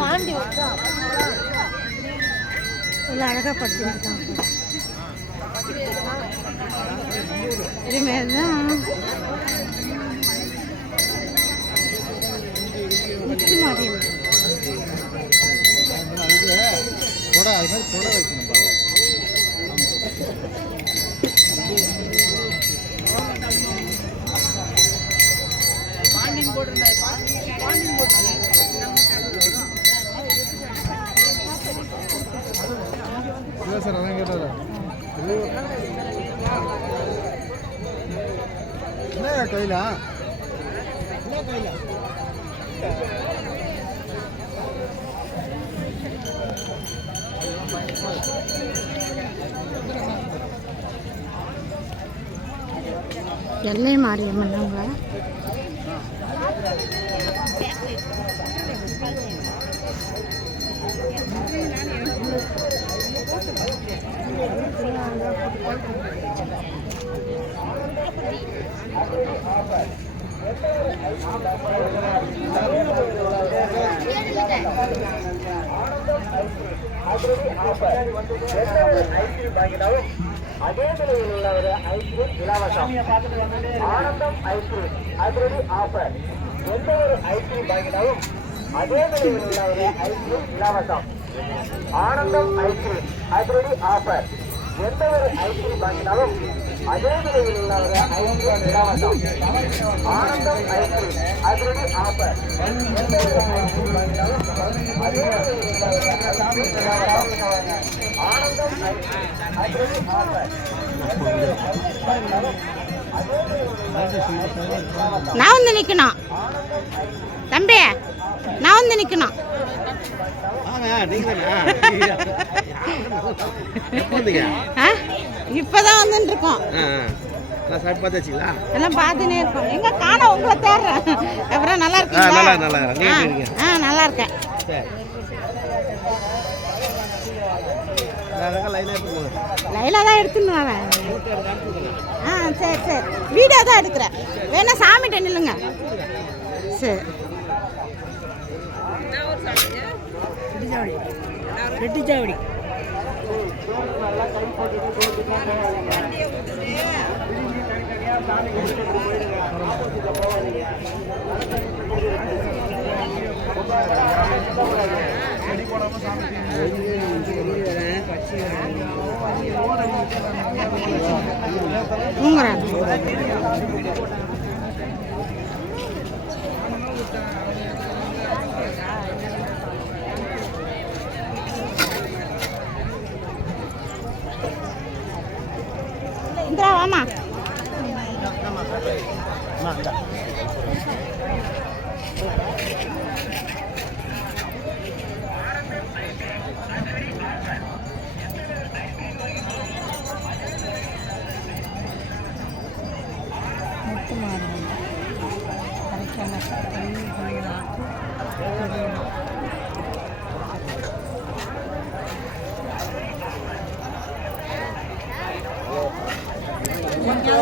பாண்டி அழகா படுத்துருக்காங்க. இதுமாரிதான் முத்து மாடி சார் அதான் கேட்டார என்ன கையில எல்லை மாரியம்மன் அவங்க அதே விலையில் உள்ள ஒரு ஐஸ்கிரீம் இலவசம். ஆனந்தம் ஐஸ்கிரீம் அதிரடி ஆஃபர். எந்த ஒரு ஐஸ்கிரீம் வாங்கினாலும் அதே விலையில் உள்ள ஒரு ஐஸ்கிரீம் இலவசம். ஆனந்தம் ஐஸ்கிரீம் அதிரடி ஆஃபர். எந்த ஒரு ஐஸ்கிரீம் வாங்கினாலும் அதே விலையில் உள்ள ஒரு ஐஸ்கிரீம் இலவசம். ஆனந்தம் ஐஸ்கிரீம் அதிரடி ஆஃபர். எந்த ஒரு ஐஸ்கிரீம் வாங்கினாலும் அதே விலையில் உள்ள ஒரு ஐஸ்கிரீம் இலவசம். ஆனந்தம் ஐஸ்கிரீம் அதிரடி ஆஃபர். நான் வந்து நிற்கணும் தம்பி, நான் வந்து நிற்கணும். இப்பதான் வந்துட்டு இருக்கோம். எல்லாம் பார்த்துனே இருக்கோம். எங்க காண உங்களை தேடுறேன். அப்புறம் நல்லா இருக்கீங்களா? நல்லா இருக்கேன். லைலா தான் எடுத்துன்னு வரேன். சரி சரி, வீடியோ தான் எடுக்கிறேன். வேணா சாமிகிட்ட நில்லுங்க. சரி ரெட்டிச்சாவடி தூங்குறேன். இந்திரா வாமா. முத்து மாரியம்மன் கரைக்கான